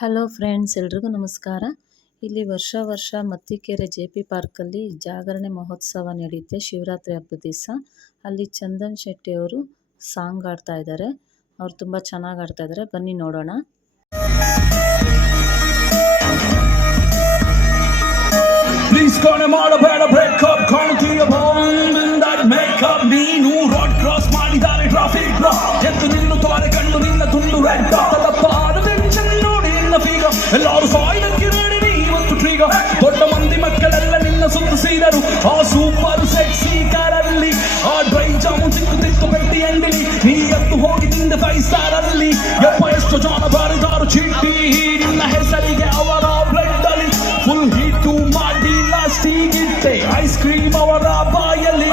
Hello friends, ಎಲ್ರಿಗೂ ನಮಸ್ಕಾರ. ಇಲ್ಲಿ ವರ್ಷ ಮತ್ತಿಕೆರೆ JP ಪಾರ್ಕಲ್ಲಿ ಜಾಗರಣೆ ಮಹೋತ್ಸವ ನಡೆಯುತ್ತೆ ಶಿವರಾತ್ರಿ ಹಬ್ಬದ ದಿವಸ. ಅಲ್ಲಿ ಚಂದನ್ ಶೆಟ್ಟಿ ಅವರು ಸಾಂಗ್ ಆಡ್ತಾ ಇದ್ದಾರೆ. ಅವ್ರು ತುಂಬ ಚೆನ್ನಾಗಿ ಆಡ್ತಾ ಇದ್ದಾರೆ, ಬನ್ನಿ ನೋಡೋಣ. Please ಮಾಡಬೇಡ ಬ್ರೇಕಪ್ ಕಾಣುತ್ತೀಯ ಬಾಂಡ್ ಮೇಕಪ್ ನೀನು ರೋಡ್ ಕ್ರಾಸ್ ಮಾಡಿದ್ದಾರೆ ಟ್ರಾಫಿಕ್ ಎದ್ದು ನಿಲ್ಲುತ್ತಾರೆ ಕಣ್ಣು ನಿನ್ನ ತುಂಡು ರೆಡ್ ತಪ್ಪ ನೋಡಿ ನಿನ್ನ ಫೀಗ ಎಲ್ಲರೂ ಸಾಯ್ದಕ್ಕೆ ರೆಡಿ ನೀ ಇವತ್ತು ಟ್ರೀಗ ದೊಡ್ಡ ಮಂದಿ ಮಕ್ಕಳೆಲ್ಲ ನಿನ್ನ ಸುತ್ತಿಸಿದರು ಆ ಸೂಪರ್ ಸೆಕ್ಸಿ ಕಾರಲ್ಲಿ ಆ ಡ್ರೈ ಜಾಮೂನ್ ಸಿಕ್ಕುತ್ತಿತ್ತು ಬೆಟ್ಟಿ ಅಂಗಡಿ ನೀ ಎದ್ದು ಹೋಗಿ ನಿಂದ 5 ಸ್ಟಾರ್ ಅಲ್ಲಿ ಯಪ್ಪ ಎಷ್ಟು ಜನ ಬಾರಿದಾರು ಚೀಟಿ ನಿನ್ನ ಹೆಸರಿಗೆ ಅವರ ಬ್ಲಡ್ ಅಲ್ಲಿ ಫುಲ್ ಹೀಟು ಮಾಡಿ ಲಾಸ್ಟಿಗಿಟ್ಟೆ ಐಸ್ ಕ್ರೀಮ್ ಅವರ ಬಾಯಲ್ಲಿ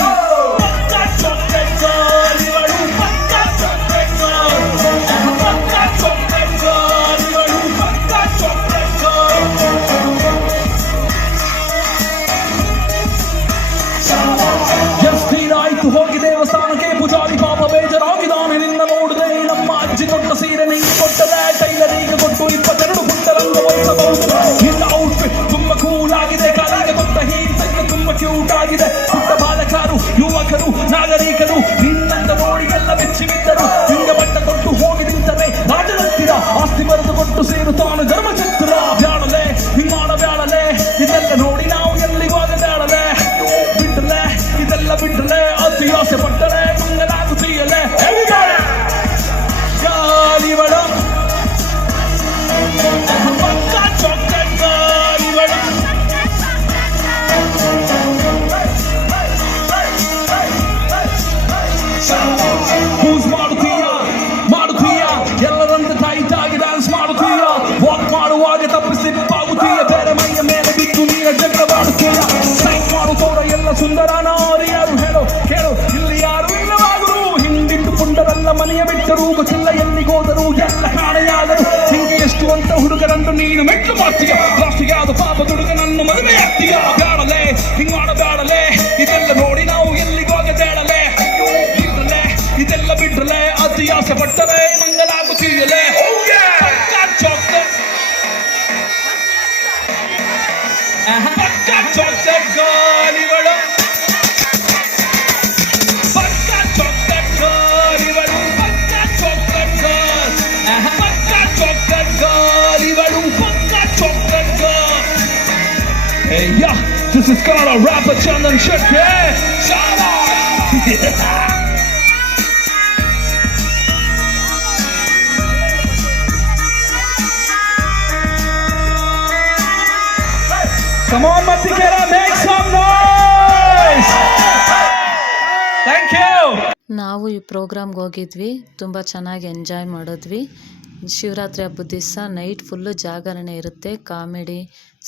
ಎಷ್ಟಿನಾಯ್ತು ಹೋಗಿ ದೇವಸ್ಥಾನಕ್ಕೆ ಪೂಜಾರಿ ಪಾಪ ಬೇಜಾರಾಗಿದ್ದಾನೆ ನಿನ್ನ ನೋಡಿದೆ ನಮ್ಮ ಅಜ್ಜಿ ಕೊಟ್ಟ ಸೀರೆ ನೀನು ಕೊಟ್ಟದ ಟೈಲರಿಗೆ ಕೊಟ್ಟು 22 ಪುಟ್ಟ ರಂಗ ವಹಿಸಬಹುದು ನಿನ್ನ ಔಟ್ಫಿಟ್ ತುಂಬಾ ಕೂಲ್ ಆಗಿದೆ ಕಾಲಿಗೆ ಕೊಟ್ಟ ಹೀಗೆ ತುಂಬಾ ಕ್ಯೂಟ್ ಆಗಿದೆ ಪುಟ್ಟ ಬಾಲಕರು ಯುವಕರು ನಾಗರಿಕರು ನಿನ್ನಂತ ನೋಡಿ ಎಲ್ಲ ಬೆಚ್ಚಿ ಬಿದ್ದರು ನಿಂಗೆ ಬಟ್ಟ ಕೊಟ್ಟು ಹೋಗಿ ನಿಂತರೆ ರಾಜನತ್ತಿರ ಆಸ್ತಿ ಬರೆದು ಕೊಟ್ಟು ಸೇರುತ್ತಾನೆ ಧರ್ಮಚಿತ್ರ ಬ್ಯಾಡಲೆ ಹಿಂಗಾಡ ಬ್ಯಾಡಲೆ ಇದೆಲ್ಲ ನೋಡಿ ನಾವು ಎಲ್ಲಿಗೂ ಆಗದಾಡಲೆ ಬಿಟ್ಟಲೆ ಇದೆಲ್ಲ ಬಿಟ್ಟಲೆ ಅತಿ ಆಸೆ ಪಟ್ಟರೆ ಮಂಗಲಾಗುತ್ತೀಯಲೆ ಗಾಲಿವಳ ಕೂಸ್ ಮಾಡುತ್ತೀಯ ಎಲ್ಲರಂತೆ ಟೈಟ್ ಆಗಿ ಡ್ಯಾನ್ಸ್ ಮಾಡುತ್ತೀಯ ವಾಕ್ ಮಾಡುವಾಗ ತಪ್ಪಿ ಸ್ಲಿಪ್ ಆಗುತ್ತೀಯ ಬೇರೆ ಮೈಯ ಮೇಲೆ ಬಿದ್ದು ನೀರ ಜಗಳವಾಡುತ್ತೀಯ ಸೈಕ್ ಮಾಡುತ್ತೋರ ಎಲ್ಲ ಸುಂದರ ನಾರಿ ಯಾರು ಹೇಳು ಇಲ್ಲಿ ಯಾರು ಇಲ್ಲವಾದರು ಹಿಂದಿಟ್ಟು ಪುಂಡರೆಲ್ಲ ಮನೆಯ ಬಿಟ್ಟರು ಗೊತ್ತಿಲ್ಲ ಎಲ್ಲಿಗೋದರು ಎಲ್ಲ ಕಾಣೆಯಾದರು ಹಿಂಗೆ ಎಷ್ಟು ಅಂತ ಹುಡುಗರನ್ನು ನೀನು ಮೆಟ್ಲು ಮಾಡ್ತೀಯ ಲಾಸ್ಟಿಗೆ ಯಾವ್ದು ಪಾಪ ಹುಡುಗನನ್ನು ಮದುವೆ ಆಗ್ತೀಯ ಬ್ಯಾಡಲೆ ಹಿಂಗಾಡ ಬ್ಯಾಡಲೆ ಇದೆಲ್ಲ ನೋಡಿ ನಾವು ಎಲ್ಲಿಗೋಗ ಬೇಡಲೆ ಇದೆಲ್ಲ ಬಿಟ್ರಲೆ ಅತಿ ಆಸೆ ಪಟ್ಟರೆ ಮಂಗಲಾಗುತ್ತೀಯಲೆ ಚಾಕ್ಲೇಟ್ ಗಾಲಿಗಳು ಚಾಕ್ಲೇಟ್ ಗಾಲಿಗಳು ಚಾಕ್ಲೇಟ್ ಗಾಲಿಗಳು chocolate Hey, yeah, this is called a rapper Chandan Shetty. Shout out! Yeah. Come on, Matikera, make some noise! Thank you! ನಾವು ಈ ಪ್ರೋಗ್ರಾಮ್ಗೆ ಹೋಗಿದ್ವಿ, ತುಂಬ ಚೆನ್ನಾಗಿ ಎಂಜಾಯ್ ಮಾಡಿದ್ವಿ. ಶಿವರಾತ್ರಿ ಹಬ್ಬದ ದಿವಸ ನೈಟ್ ಫುಲ್ಲು ಜಾಗರಣೆ ಇರುತ್ತೆ. ಕಾಮಿಡಿ,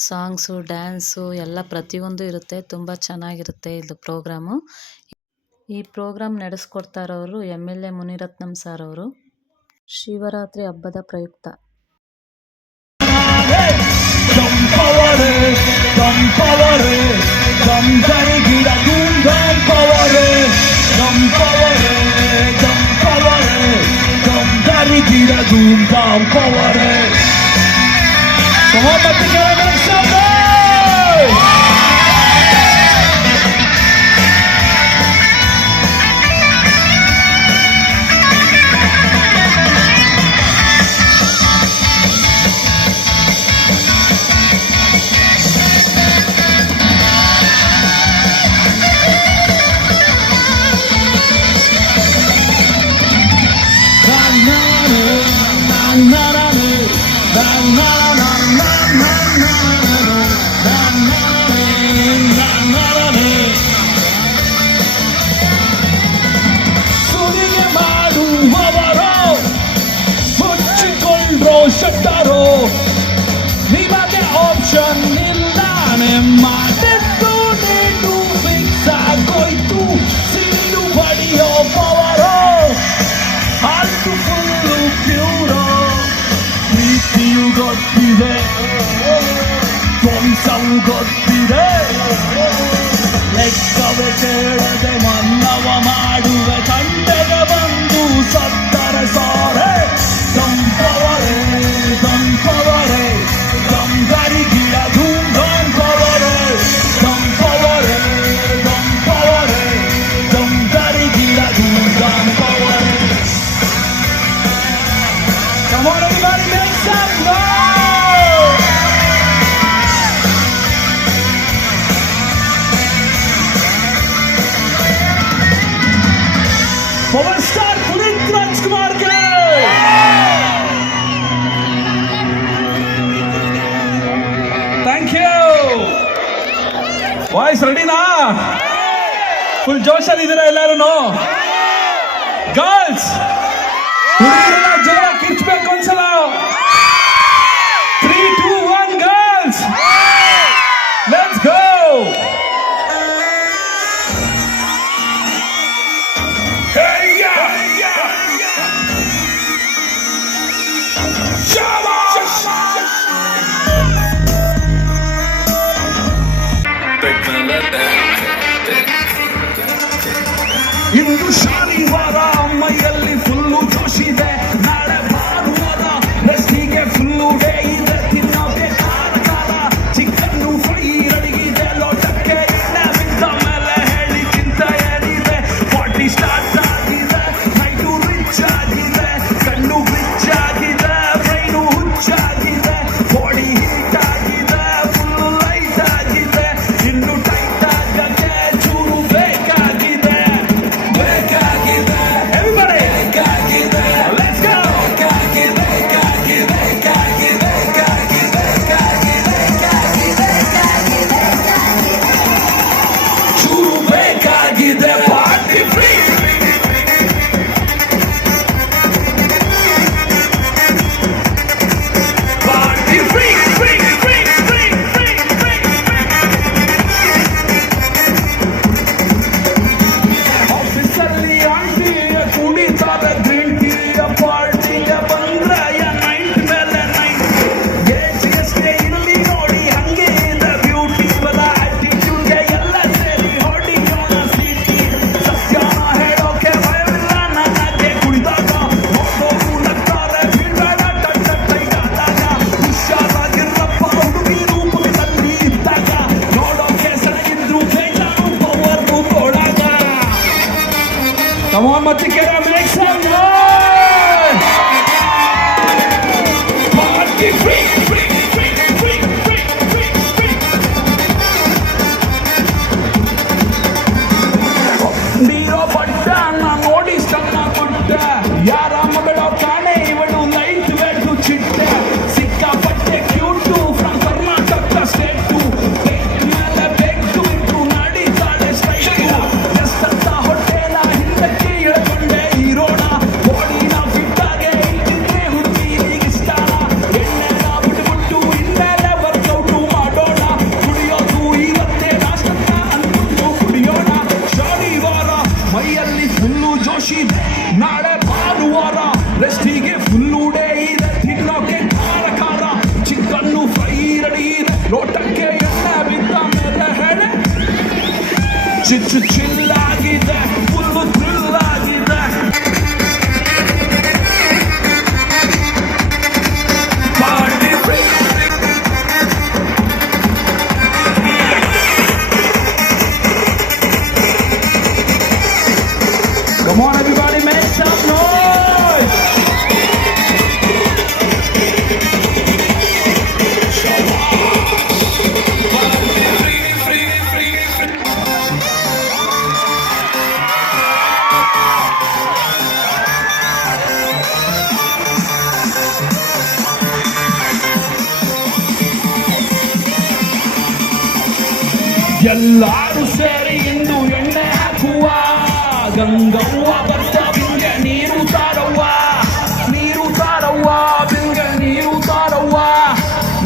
ಸಾಂಗ್ಸು, ಡ್ಯಾನ್ಸು ಎಲ್ಲ ಪ್ರತಿಯೊಂದು ಇರುತ್ತೆ. ತುಂಬ ಚೆನ್ನಾಗಿರುತ್ತೆ ಇದು ಪ್ರೋಗ್ರಾಮು. ಈ ಪ್ರೋಗ್ರಾಮ್ ನಡೆಸ್ಕೊಡ್ತಾ ಇರೋರು MLA ಮುನಿರತ್ನಂ ಸರ್ ಅವರು. ಶಿವರಾತ್ರಿ ಹಬ್ಬದ ಪ್ರಯುಕ್ತ ಸುಲಿಗೆ ಮಾಡುವವರು ಮುಚ್ಚಿಕೊಂಡ್ರೋ ಶಟ್ಟರು ನಿಮಗೆ ಆಪ್ಷನ್ ಇಲ್ಲ ಮಾಡಿದ್ದು ನೀನು ಫಿಕ್ಸ್ ಆಗೋಯ್ತು ಸಿಡಿಲು ಬಡಿಯೋ ಪವರು ಅದು ಫುಲ್ಲು ಪ್ಯೂರೋ ಪ್ರೀತಿಯು ಗೊತ್ತಿದೆ ಧ್ವಂಸವು ಗೊತ್ತಿದೆ ಲೆಕ್ಕವೇ ಕೇಳದೆ ಮನ್ನವ ಮಾಡುವೆ ತಂಟೆಗೆ ಬಂದು ಸತ್ತರೆ ಸಾರೆ ತಂಪವರೇ ವಾಯ್ಸ್ ರೆಡಿನಾ? ಫುಲ್ ಜೋಶಲ್ಲಿ ಇದ್ದೀರಾ ಎಲ್ಲಾರು? ಗರ್ಲ್ಸ್ ಹುಡುಗಿರೆಲ್ಲ ಜೋರಾಗಿ ಕಿರ್ಚ್ಬೇಕು ಒಂದ್ಸಲ. 3, 2, 1 ಗರ್ಲ್ಸ್ ಲೆಟ್ಸ್ ಗೋ. ಇಂದು ಶನಿವಾರ ಮೈಯಲ್ಲಿ ಫುಲ್ಲು ಜೋಶಿದೆ, ನಾಳೆ ಭಾನುವಾರ ರಸ್ತಿಗೆ ಫುಲ್ಲು ಡೇ ಇದೆ. ತಿನ್ನೋಕೆ ಖಾರ ಚಿಕನ್ನು ಫ್ರೈ ಅಡಿಗಿದೆ, ಲೋಟಕ್ಕೆ ಎಣ್ಣೆ ಬಿದ್ದ ಮೇಲೆ ಹೇಳಿ ಚಿಂತ ಏನಿದೆ. ಪಾರ್ಟಿ ಸ್ಟಾರ್ಟ್ ಆಗಿದೆ, ನೈಟು ರಿಚ್ ಆಗಿದೆ, ಕಣ್ಣು ಬ್ರಿಚ್ ಆಗಿದೆ, ಬ್ರೈನು ಹುಚ್ಚಾಗಿದೆ, ಬಾಡಿ ಹೀಟ್ ಆಗಿದೆ, ಫುಲ್ಲು ಲೈಟ್ ಆಗಿದೆ. ಇನ್ನು ಟೈಟ್ ಆಗಕ್ಕೆ ಚೂರು ಬೇಕಾಗಿದೆ. Everybody, let's go. ಚೂರು ಬೇಕಾಗಿದೆ, party free. Party free, free, free, free, free, free. ಆಫೀಸಲ್ಲಿ ಆಂಟಿಯ ಕುಣಿತಾರೆ ಗ್ರೀನ್ ಟೀಯ ಪಾರ್ಟಿಗೆ ಬಂದ್ರೆ ನೈಟ್ ಮೇಲೆ ನೈಟ್. ಎಷ್ಟೇ ಇರಲಿ ನೋಡಿ ಹಂಗೆ ಇದೆ ಬ್ಯೂಟಿ, ಬಲ ಆಟಿಟ್ಯೂಡ್ಗೆ ಎಲ್ಲ ಸೇರಿ ಹೊಡಿಯೋಣ ಸಿಟಿ. ಸತ್ಯನ ಹೇಳೋಕೆ ಭಯವಿಲ್ಲ ನನಗೆ, ಕುಡಿದಾಗ ನೋಡೋದು ನಗ್ತಾರೆ ಬಿಡೋಣ ಟೈಟಾದಾಗ. ಹುಷಾರಾಗಿರಪ್ಪ ಹುಡುಗಿ ರೂಪದಲ್ಲಿ ಇದ್ದಾಗ, ನೋಡೋಕೆ ಸರಿಗಿದ್ರು ಬೇಜಾರು power ಕೊಡಾಗ. Come on, Matikera, make some noise! Party free, free, free, free, free, free, free. ನೀರೋ ಪಟ್ಟ ನೋಡಿ ಸಣ್ಣ ಪುಟ್ಟ, ಯಾರ ಮಗಳೋ ಕಾಣೆ ಇವಳು ಲೈಟ್ ವೆಲ್ಟು ಚಿಟ್ಟೆ. ಸಿಕ್ಕಾಪಟ್ಟೆ ಕ್ಯೂಟು ಫ್ರಮ್ ಕರ್ನಾಟಕ ಸ್ಟೇಟು, ಮೇಲೆ ಬೆಕ್ಕು ಇಟ್ಟು ನಡೀತಾಳೆ ಸ್ಟ್ರೈಟು. ಎಷ್ಟಂತ ಹೊಟ್ಟೆಲ ಹಿಂದಕ್ಕೆ ಇಳ್ಕೊಂಡೆ ಇರೋಣ, ಬಾಡಿನ ಫಿಟ್ಟಾಗೆ ಇಟ್ಟಿದ್ರೆ ಹುಡುಗಿರಿಗಿಷ್ಟಾನ. ಎಣ್ಣೆನ ಬಿಟ್ಬಿಟ್ಟು ಇನ್ಮೇಲೆ ವರ್ಕೌಟು ಮಾಡೋಣ, ಕುಡಿಯೋದು ಇವತ್ತೇ ನಾಷ್ಟಂತ ಅನ್ಕೊಂಡು ಕುಡಿಯೋಣ. ಶನಿವಾರ ಮೈಯಲ್ಲಿ ಫುಲ್ಲು ಜೋಶಿದೆ, ನಾಳೆ ಭಾನುವಾರ ರೆಸ್ಟಿಗೆ ಫುಲ್ಲು ಡೇ ಇದೆ. ತಿನ್ನೋಕೆ ಖಾರ ಚಿಕನ್ನು ಫ್ರೈ ರೆಡಿ ಇದೆ, ಲೋಟಕ್ಕೆ ಎಣ್ಣೆ ಬಿದ್ದ ಮೇಲೆ ಹೇಳೆ ಚಿಚ್ಚು ಚಿಲ್ಲಾಗಿದೆ, ಫುಲ್ಲು ಥ್ರಿಲ್ ಆಗಿದೆ. Party free. Come on everybody, make some noise. ಎಲ್ಲಾರು ಸೇರಿ ಇಂದು ಎಣ್ಣೆ ಹಾಕುವ, ಗಂಗವ್ವ ಬರ್ತಾ ಬಿಂಗೆ ನೀರು ತಾರವ್ವ, ನೀರು ತಾರವ್ವ ಬಿಂಗೆ ನೀರು ತಾರವ್ವ.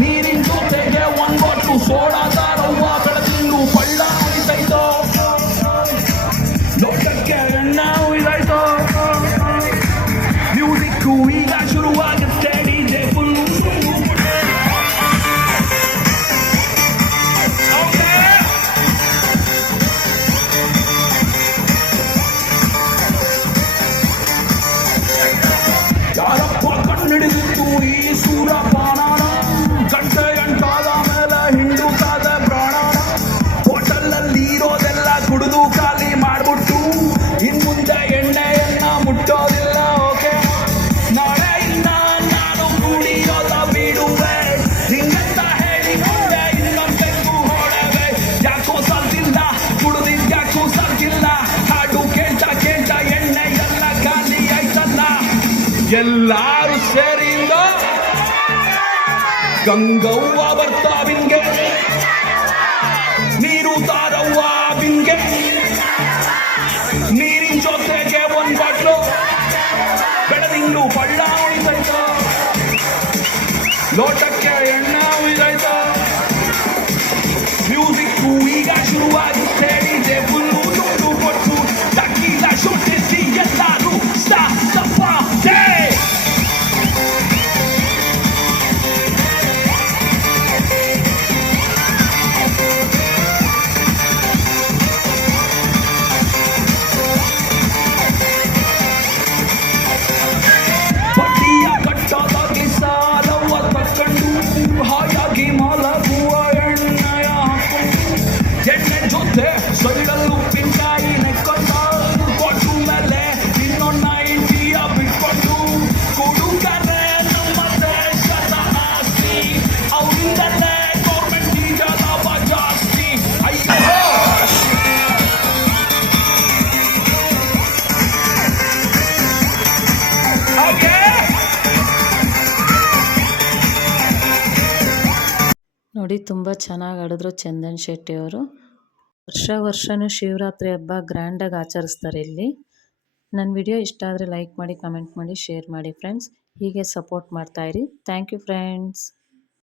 ನೀರಿನ ಜೊತೆಗೆ ಒಂದು ಬಾಟ್ಲು ಸೋಡಾ ತಾರವ್ವ, ಬೆಳದಿಂದು ಪಳ್ಳ ಉಳಿತೈತೋ, ಲೋಟಕ್ಕೆ ಎಣ್ಣೆ ಉಳಿದಾಯ್ತೋ. ಮ್ಯೂಸಿಕ್ಕು ಈಗ ಶುರುವಾಗುತ್ತೆ, ಡಿಜೆ ಫುಲ್ಲು ಯಾರಪ್ಪ ಕಣ್ಣಿಡಿದಿತ್ತು ಈ ಸೂರಪಾನನ, ಗಂಟೆ ಗಂಟಾದ ಮೇಲೆ ಹಿಂಡುತ್ತಾದ ಪ್ರಾಣನ. ಹೋಟೆಲಲ್ಲಿ ಇರೋದೆಲ್ಲ ಕುಡಿದು ಖಾಲಿ ಮಾಡ್ಬಿಟ್ಟು ಇನ್ಮುಂದೆ ಎಣ್ಣೆಯನ್ನ ಮುಟ್ಟೋದಿಲ್ಲ, ಓಕೆ? ನಾಳೆಯಿಂದ ನಾನು ಕುಡಿಯೋದ ಬಿಡುವೆ, ಹಿಂಗಂತ ಹೇಳಿ ನೋಡೆ ಇನ್ನೊಂದೆಂಗೂ ಹೊಡವೆ. ಯಾಕೋ ಸಾಲ್ತಿಲ್ಲ ಕುಡಿದಿದ್ದ, ಯಾಕೋ ಸಾಲ್ತಿಲ್ಲ, ಹಾಡು ಕೇಳ್ತಾ ಕೇಳ್ತಾ ಎಣ್ಣೆ ಎಲ್ಲ ಖಾಲಿ ಆಯ್ತಲ್ಲ. ಎಲ್ಲಾರು ಸೇರಿಯಿಂದ ಗಂಗವ್ವ ಬರ್ತಾ ಬಿಂಗೆ ನೀರು ತಾರ ಎಣ್ಣ ಉಯ್ದಾಯ್ತು ಮ್ಯೂಸಿಕ್ ಈಗ ಶುರುವಾಗುತ್ತೆ ಡಿಜೆ ಫುಲ್ಲು ದುಡ್ಡು ಕೊಟ್ಟು ಟಕ್ಕಿಲ ಶುಟ್ಟಿಸಿ ಎಲ್ಲರೂ ಸ್ಟಾಪ್ ದ ಪಾರ್ಟಿ ಬಡ್ಡಿಯ ಕಟ್ಟದಾಗಿ ಸಾಲವ ತಕ್ಕಂಡು ಹಾಯಾಗಿ ಮಲಗುವ ಎಣ್ಣೆಯ ಹಾಕೊಂಡು ಎಣ್ಣೆ ಜೊತೆ ಸೈಡಲ್ಲಿ ಉಪ್ಪಿನಕಾಯಿ ನೆಕ್ಕೊಂಡ ಕೊಟ್ಟು ಮೇಲೆ ಇನ್ನೊಂದು ಇಂಡಿಯ ಬಿಟ್ಕೊಂಡು ಕೊಡುಗರೆ ನಮ್ಮ ದೇಶದ ಆಸ್ತಿ ಅವರಿಂದಲೇ ಗೌರ್ಮೆಂಟ್ ಈಗ ಲಾಭ ಜಾಸ್ತಿ ಅಯ್ಯೋ ಹಾಗೆ ನೋಡಿ ತುಂಬ ಚೆನ್ನಾಗಿ ಆಡಿದ್ರು ಚಂದನ್ ಶೆಟ್ಟಿ ಅವರು. ವರ್ಷವೂ ಶಿವರಾತ್ರಿ ಹಬ್ಬ ಗ್ರ್ಯಾಂಡಾಗಿ ಆಚರಿಸ್ತಾರೆ ಇಲ್ಲಿ. ನನ್ನ ವಿಡಿಯೋ ಇಷ್ಟ ಆದರೆ ಲೈಕ್ ಮಾಡಿ, ಕಮೆಂಟ್ ಮಾಡಿ, ಶೇರ್ ಮಾಡಿ ಫ್ರೆಂಡ್ಸ್. ಹೀಗೆ ಸಪೋರ್ಟ್ ಮಾಡ್ತಾಯಿರಿ. Thank you friends.